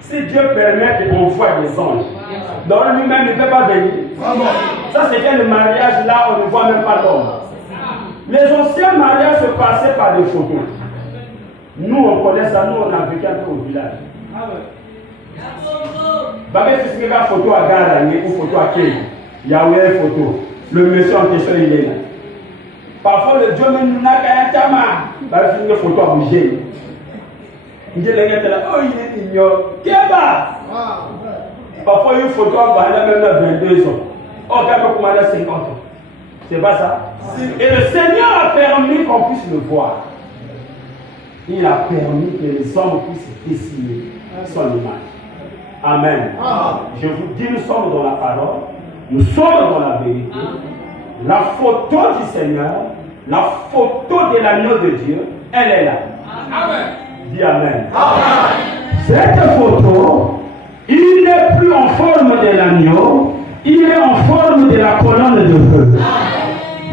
Si Dieu permet qu'on voit des anges, donc lui-même ne peut pas venir. Ça, c'était le mariage là, on ne voit même pas l'homme. Les anciens mariages se passaient par des photos. Nous, on connaît ça, nous, on a vécu un peu au village. Babé, c'est une photo à Garani ou photo à Kéli. Yahweh photo. Le monsieur en question, il est là. Parfois, le Dieu me n'a qu'un tama. Babé, c'est une photo à bouger. Il dit, oh, il est mignon. Kéba! Parfois, une photo à Bala, même à 22 ans. Oh, quand on a 50 ans. C'est pas ça? Et le Seigneur a permis qu'on puisse le voir. Il a permis que les hommes puissent dessiner son image. Amen. Je vous dis, nous sommes dans la parole, nous sommes dans la vérité. La photo du Seigneur, la photo de l'agneau de Dieu, elle est là. Amen. Dis Amen. Cette photo, il n'est plus en forme de l'agneau, il est en forme de la colonne de feu.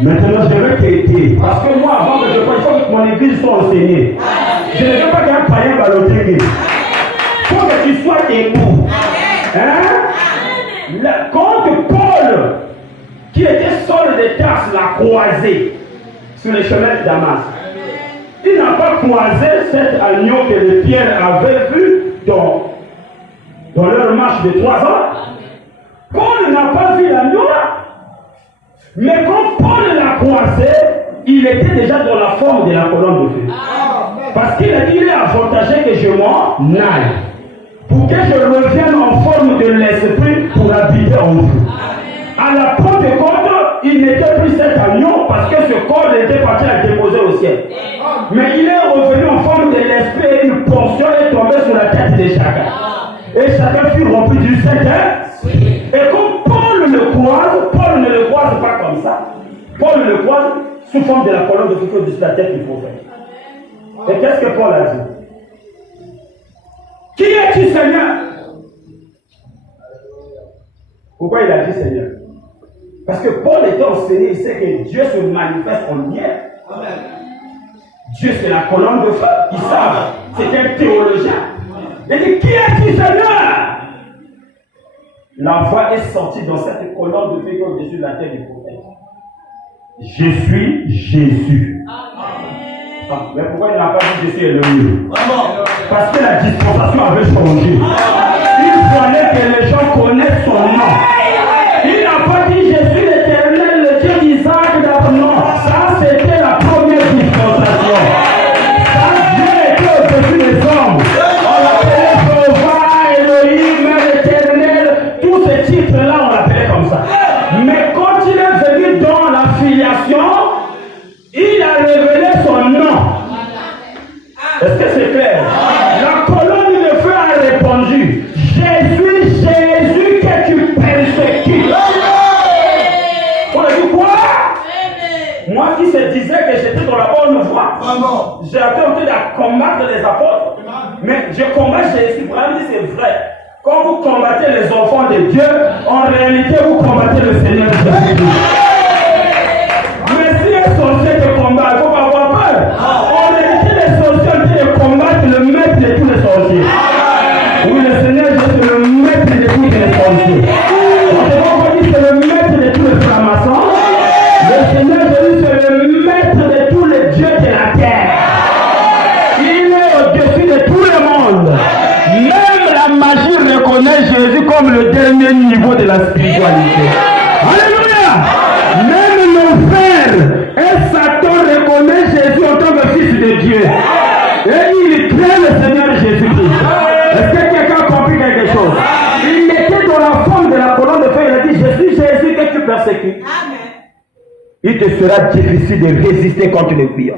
Maintenant, je vais t'aider. Parce que moi, avant que je fasse, il faut que mon église soit enseignée. Je ne veux pas qu'un païen va le dire. Il faut que tu sois debout. Hein? Quand Paul, qui était Saul de Tarse, l'a croisé sur le chemin de Damas, il n'a pas croisé cet agneau que les Pierre avaient vu dans leur marche de 3 ans. Paul n'a pas vu l'agneau là. Mais quand Paul l'a croisé, il était déjà dans la forme de la colonne de feu. Parce qu'il a dit, il est avantagé que je m'en aille. Pour que je revienne en forme de l'esprit pour habiter en vous. À la Pentecôte, il n'était plus cet agneau parce que ce corps était parti à déposer au ciel. Mais il est revenu en forme de l'esprit et une portion est tombée sur la tête de chacun. Et chacun fut rempli du Saint-Esprit. Et comme Paul le croise, Paul ne le croise pas comme ça. Paul le croise sous forme de la colonne de feu de la tête du prophète. Et qu'est-ce que Paul a dit? Qui es-tu, Seigneur? Pourquoi il a dit Seigneur? Parce que Paul était enseigné, il sait que Dieu se manifeste en lumière. Dieu, c'est la colonne de feu. Ils savent. C'est un théologien. Il dit, qui es-tu, Seigneur? La voix est sortie dans cette colonne de feu au-dessus de la tête du prophète. Je suis Jésus. Mais pourquoi il n'a pas dit Jésus est le mieux? Parce que la dispensation avait changé. Il fallait que les gens connaissent son nom. Il n'a pas dit Jésus l'éternel, le Dieu d'Isaac, d'Abraham. Ça, c'était la première dispensation. Ça, Dieu était au-dessus des hommes. On l'appelait Jéhovah, Elohim, l'éternel. Tous ces titres-là, on l'appelait comme ça. Mais quand il est venu dans la filiation, il a révélé son nom. Est-ce que c'est clair? La colonne de feu a répondu, Jésus que tu persécutes. On a dit quoi? Moi qui se disais que j'étais dans la bonne voie, j'ai tenté de combattre les apôtres, mais je combats Jésus. Pour la c'est vrai. Quand vous combattez les enfants de Dieu, en réalité vous combattez le Seigneur Jésus. Mais si un sorcier te combat, il ne faut pas avoir peur. En réalité, les sorciers te combattent le maître de tous les sorciers. Oui, le Seigneur Jésus, c'est le maître de tous les sorciers. On dit c'est le maître de tous les francs-maçons. Le Seigneur Jésus, c'est le maître de tous les dieux de la terre. Il est au-dessus de tout le monde. Même la magie reconnaît Jésus comme le dernier niveau de la spiritualité. Alléluia! Même l'enfer et Satan reconnaissent Jésus en tant que fils de Dieu. Et il craint le Seigneur Jésus-Christ. Est-ce que quelqu'un a compris quelque chose? Il était dans la forme de la colonne de feu. Il a dit, je suis Jésus que tu persécutes. Il te sera difficile de résister contre les prières.